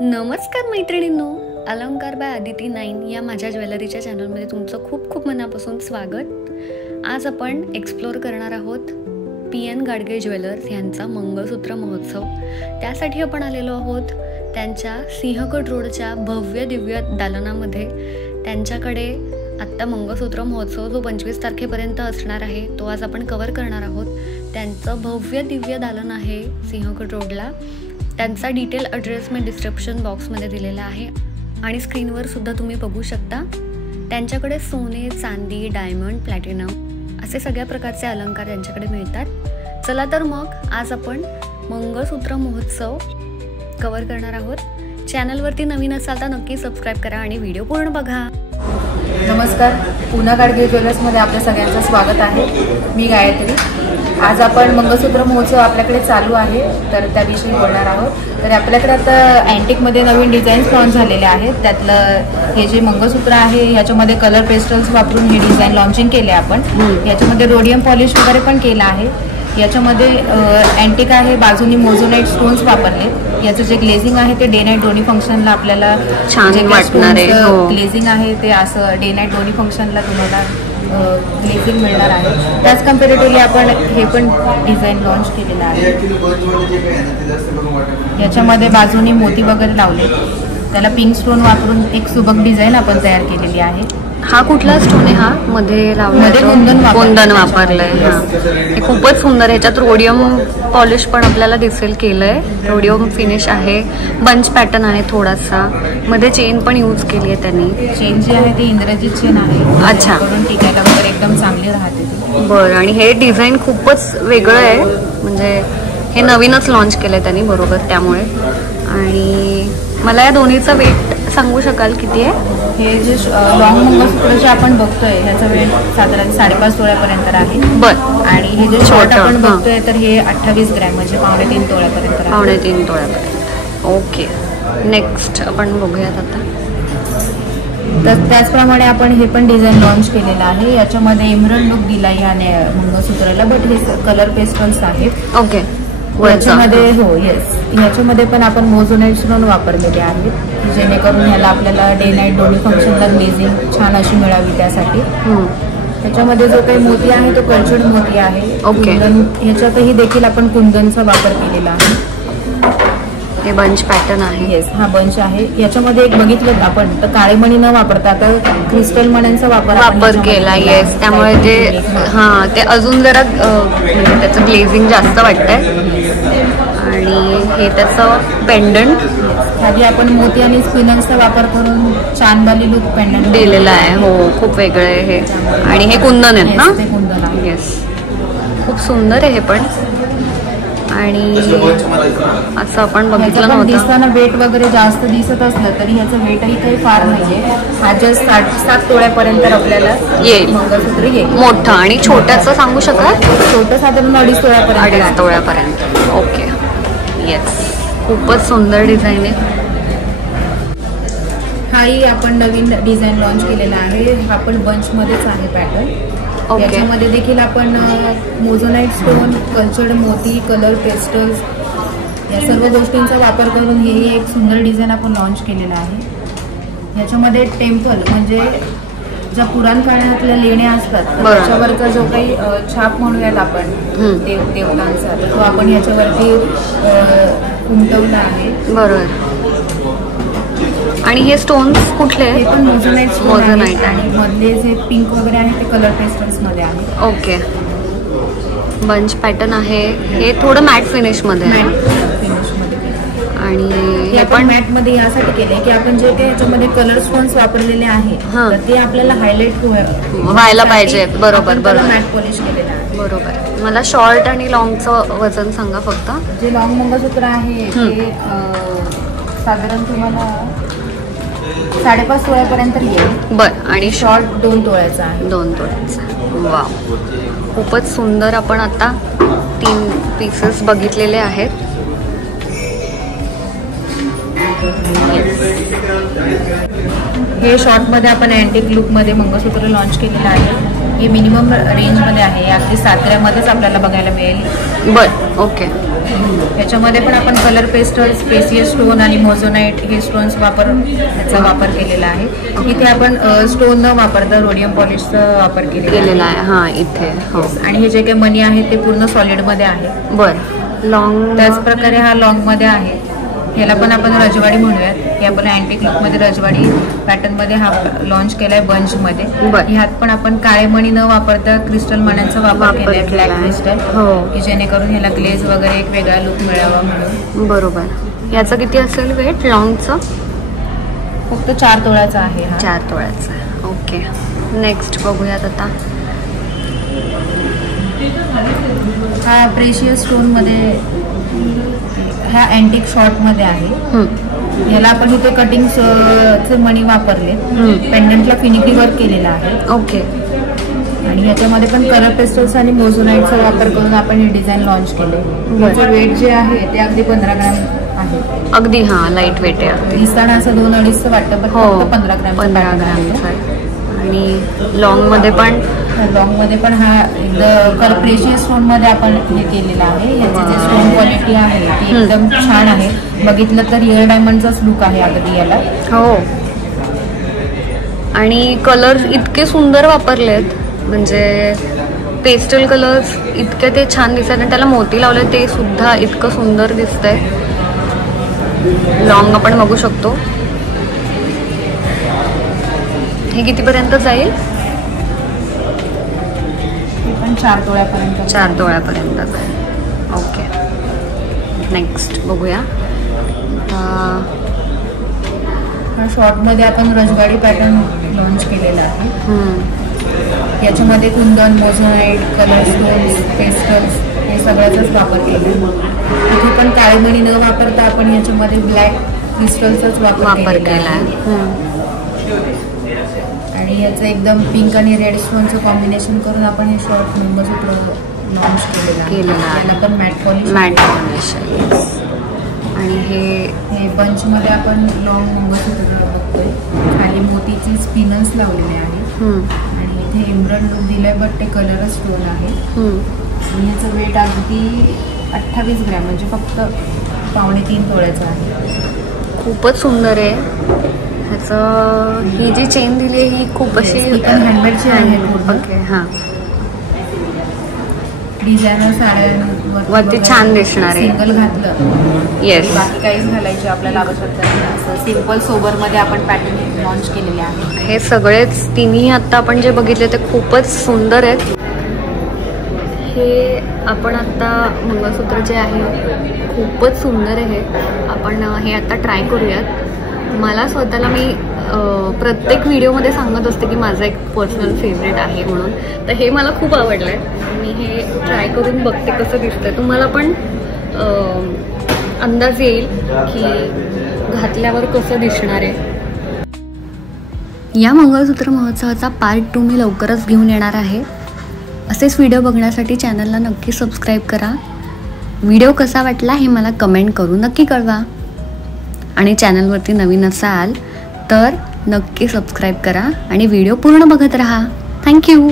नमस्कार मैत्रिणींनो, अलंकार बाय आदिती 9 या माझ्या ज्वेलरीच्या चॅनलमध्ये तुमचं खूप खूप मनापासून स्वागत। आज आपण एक्सप्लोर करणार आहोत PN गाडगे ज्वेलर्स यांचा मंगळसूत्र महोत्सव। त्यासाठी आपण आलेलो आहोत त्यांच्या सिंहगड रोडच्या भव्य दिव्य दालनामध्ये। त्यांच्याकडे आत्ता मंगळसूत्र महोत्सव जो 25 तारखेपर्यंत असणार आहे तो आज आपण कव्हर करणार आहोत। त्यांचं भव्य दिव्य दालन आहे सिंहगड रोडला। त्यांचा डिटेल ॲड्रेस मी डिस्क्रिप्शन बॉक्समध्ये दिलेला आहे आणि स्क्रीनवर सुद्धा तुम्ही बघू शकता। त्यांच्याकडे सोने, चांदी, डायमंड, प्लॅटिनम असे सगळ्या प्रकारचे अलंकार त्यांच्याकडे मिळतात। चला तर मग आज आपण मंगळसूत्र महोत्सव कव्हर करणार आहोत। चॅनलवरती नवीन असाल तर नक्की सबस्क्राईब करा आणि व्हिडिओ पूर्ण बघा। नमस्कार, पुन्हा गाडगे ज्वेलर्समध्ये आपल्या सगळ्यांचं स्वागत आहे। मी गायत्री। आज आपण मंगळसूत्र महोत्सव आपल्याकडे चालू आहे तर त्याविषयी बोलणार आहोत। तर आपल्याकडे आता अँटिकमध्ये नवीन डिझाईन्स लॉन्च झालेले आहेत। त्यातलं हे जे मंगळसूत्र आहे याच्यामध्ये कलर पेस्टल्स वापरून हे डिझाईन लॉन्चिंग केले आपण। याच्यामध्ये रोडियम पॉलिश वगैरे पण केलं आहे। याच्यामध्ये अँटिक आहे, बाजूनी मोझोनाइट स्टोन्स वापरले। याचं जे ग्लेझिंग आहे ते डे नाईट दोन्ही फंक्शनला आपल्याला छान वाटणार आहे। ग्लेझिंग आहे ते असं डे नाईट दोन्ही फंक्शनला तुम्हाला ग्लेझिंग मिळणार आहे। त्याच कम्पॅरेटिव्हली आपण हे पण डिझाईन लॉन्च केलेलं आहे। याच्यामध्ये बाजूनी मोती वगैरे लावले, त्याला पिंक स्टोन वापरून एक सुबक डिझाईन आपण तयार केलेली आहे। हा कुठला स्टोन आहे? हा मध्ये कुंदन वापरलंय। हे खूपच सुंदर। ह्याच्यात रोडियम पॉलिश पण आपल्याला दिसेल केलंय। रोडियम फिनिश आहे, बंच पॅटर्न आहे थोडासा, मध्ये चेन पण यूज केली आहे त्यांनी। चेन जी आहे ती इंद्रजीत चेन आहे। अच्छा, करून टिकायला वगैरे एकदम चांगली राहते। बरं। आणि हे डिझाईन खूपच वेगळं आहे, म्हणजे हे नवीनच लॉन्च केलंय त्यांनी, बरोबर। त्यामुळे आणि मला या दोन्हीचा वेट सांगू शकाल किती आहे? हे जे लॉंग मंगळसूत्र जे आपण बघतोय ह्याचा वेट साधारण 5.5 तोळ्यापर्यंत आहे। बरं। आणि हे जे शॉर्ट आपण बघतोय तर हे 28 ग्रॅम म्हणजे 3.5 तोळ्यापर्यंत आहे। 3.5 तोळ्यापर्यंत। ओके, नेक्स्ट आपण बघूयात आता। तर त्याचप्रमाणे आपण हे पण डिझाईन लॉन्च केलेलं आहे। याच्यामध्ये एमरल्ड लुक दिला या मंगळसूत्राला, बट हे कलर पेस्टल्स आहेत। ओके। याच्यामध्ये हो येस, याच्यामध्ये पण आपण मोझोनाइट स्टोन वापरलेले आहेत जेणेकरून ह्याला आपल्याला डे नाईट दोन्ही फंक्शनला ग्लेझिंग छान अशी मिळावी त्यासाठी। त्याच्यामध्ये जो काही मोती आहे तो कल्चर्ड मोती आहे। ह्याच्यातही देखील आपण कुंदनचा वापर केलेला आहे। हे बंच पॅटर्न आहे। येस, हा बंच आहे। याच्यामध्ये एक बघितलं आपण तर काळे मणी न वापरता आता क्रिस्टल मण्यांचा वापर केला। येस, त्यामुळे ते ते अजून जरा त्याचं ग्लेझिंग जास्त वाटतंय। आणि हे त्याचं पेंडंट खाली आपण मोती आणि स्पिनल्सचा वापर करून चांदबाली लुक पेंडंट दिलेला आहे। हो, खूप वेगळं आहे हे। आणि हे कुंदन आहेत ना? ते कुंदन आहे। येस, खूप सुंदर आहे हे पण। आणि असं आपण बघितलं नव्हतं। दिसताना वेट वगैरे जास्त दिसत असलं तरी ह्याचं वेटही काही फार नाहीये। हा जस्ट 7 तोळ्यापर्यंत आपल्याला येईल मंगळसूत्र येईल। मोठं आणि छोट्याचं सांगू शकाल? छोटं साधारण 2.5 तोळ्यापर्यंत। 2.5 तोळ्यापर्यंत। ओके, येस, खूपच सुंदर डिझाईन आहे। हाही आपण नवीन डिझाईन लॉन्च केलेला आहे। हा पण बंच मध्येच आहे पॅटर्न। याच्यामध्ये देखील आपण मोझोनाइट स्टोन, कल्चर्ड मोती, कलर पेस्टल्स या सर्व गोष्टींचा वापर करून हे एक सुंदर डिझाईन आपण लॉन्च केलेला आहे। याच्यामध्ये टेम्पल म्हणजे ज्या पुराण काळातल्या लेण्या असतात त्याच्यावरचा जो काही छाप म्हणूयात आपण देवतांचा, तर तो आपण याच्यावरती उमटवला आहे। बरोबर। आणि हे स्टोन्स कुठले? हे पण मोझोनाइट आणि मधले जे पिंक वगैरे आहे ते कलर पेस्टल्स मध्ये आहे। ओके, बंच पॅटर्न आहे। हे थोडं मॅट फिनिश मध्ये आहे। आणि हे पण मॅट मध्ये यासाठी केले की आपण जे काही याच्यामध्ये कलर स्टोन्स वापरलेले आहे तर ते आपल्याला हायलाइट व्हायला पाहिजे। बरोबर बरोबर, मॅट पॉलिश केलेलं आहे। बरोबर। मला शॉर्ट आणि लॉंगचं वजन सांगा फक्त। जे लॉंग मंगळसूत्र आहे ते साधारण तुम्हाला 5.5 तोळ्यापर्यंत येईल। बरं। आणि शॉर्ट 2 तोळ्याचा आहे। 2 तोळ्याचा। वा, खूपच सुंदर। आपण आता 3 पीसेस बघितलेले आहेत। हे शॉर्ट मध्ये आपण अँटिक लुक मध्ये मंगळसूत्र लॉन्च केलेलं आहे। हे मिनिमम रेंजमध्ये आहे, अगदी साताऱ्यामध्येच आपल्याला बघायला मिळेल. बर, ओके. याच्यामध्ये पण आपण कलर पेस्टल्स, स्पेसियस स्टोन आणि मोझोनाईट हे स्टोन्स याचा वापर केलेला आहे. इथे आपण स्टोन न वापरता रोडियम पॉलिशचा वापर केलेला आहे. हां, इथे हो. आणि हे जे काही मनी आहे ते पूर्ण सॉलिडमध्ये आहे. बरं. लॉंग त्याच प्रकारे हा लॉंगमध्ये आहे. याला पण आपण रजवाडी म्हणूयात. हे आपण अँटिक लुकमध्ये रजवाडी पॅटर्नमध्ये हा लॉन्च केलाय बंचमध्ये. ह्यात पण आपण काळे मणी न वापरता क्रिस्टल मण्यांचा वापर केलाय, ब्लॅक क्रिस्टल, की जेणेकरून ह्याला ग्लेज वगैरे एक वेगळा लुक मिळावा म्हणून. बरोबर. याचं किती असेल वेट लॉंगचं? फक्त 4 तोळ्याचा आहे. 4 तोळ्याचा. ओके. नेक्स्ट बघूयात आता. हा प्रेशियस स्टोन मध्ये, ह्या अँटिक शॉर्ट मध्ये आहे. याला आपण इथे कटिंगचे मणी वापरले, पेंडंटला फिनिटी वर्क केलेला आहे. ओके. आणि याच्यामध्ये पण कलर पेस्टल्स आणि मोझोनाईटचा वापर करून आपण हे डिझाइन लॉन्च केले. याचं वेट जे आहे ते अगदी 15 ग्रॅम आहे. अगदी हां, लाईट वेट आहे. दिसताना असं 2-2.5 वाटतं, पण फक्त 15 ग्रॅम. आणि लॉंगमध्ये पण हा एकदम प्रेशियस स्टोन मध्ये आपण हे केलेला आहे. याची जी स्टोन क्वालिटी आहे ती एकदम छान आहे. बघितलं तर रिअल डायमंडचाच लुक आहे अगदी याला. हो. आणि कलर्स इतके सुंदर वापरलेत, म्हणजे पेस्टल कलर्स इतके ते छान दिसतात. आणि त्याला मोती लावले ते सुद्धा इतकं सुंदर दिसतंय. लॉंग आपण बघू शकतो. हे कितीपर्यंत जाईल? 4 तोळ्यापर्यंत. 4 तोळ्यापर्यंत. ओके. नेक्स्ट बघूया. शॉर्टमध्ये आपण रजवाडी पॅटर्न लॉन्च केलेला आहे. याच्यामध्ये कुंदन, मोझोनाईट, कलर स्टोन्स, पेस्टल्स हे सगळ्याचाच वापर केला. इथे पण काळे मणी न वापरता आपण याच्यामध्ये ब्लॅक क्रिस्टलचाच वापर केला आहे. आणि याचं एकदम पिंक आणि रेड स्टोनचं कॉम्बिनेशन करून आपण हे शॉर्ट मंगळसूत्र लॉन्च केलेलं आहे. त्याला पण मॅट पॉलिश. आणि हे बंचमध्ये आपण लॉंग मंगळसूत्र बघतोय. खाली मोतीचे स्पिनर्स लावलेले आहे. आणि इथे एम्ब्रॉइड लुक दिलाय, बट ते कलरच स्टोन आहे. आणि याचं वेट अगदी 28 ग्रॅम, म्हणजे फक्त 2.25 तोळ्याचं आहे. खूपच सुंदर आहे. ह्याचं ही जी चेन दिली आहे ही खूप अशी हँडमेडची आहे. ओके. हां. डिझायनर साड्यांवरती छान दिसणार आहे. सिंगल घातलं, येस, बाकी काहीच घालायची आपल्याला आवश्यकता नाही. असं सिम्पल सोबरमध्ये आपण पॅटर्न लॉन्च केलेले आहे. हे सगळेच तिन्ही आत्ता आपण जे बघितले ते खूपच सुंदर आहेत. हे आपण आत्ता मंगळसूत्र जे आहे खूपच सुंदर आहे. आपण हे आता ट्राय करूयात. मला स्वतःला मी प्रत्येक व्हिडिओमध्ये सांगत असते की माझं एक पर्सनल फेवरेट आहे म्हणून. तर हे मला खूप आवडलं आहे. मी हे ट्राय करून बघते कसं दिसतंय. तुम्हाला पण अंदाज येईल की घातल्यावर कसं दिसणार आहे. या मंगळसूत्र महोत्सवाचा पार्ट 2 मी लवकरच घेऊन येणार आहे. असेच व्हिडिओ बघण्यासाठी चॅनलला नक्की सबस्क्राईब करा. व्हिडिओ कसा वाटला हे मला कमेंट करून नक्की कळवा. आणि चॅनलवरती नवीन असाल तर नक्की सबस्क्राईब करा आणि व्हिडिओ पूर्ण बघत राहा. थँक्यू.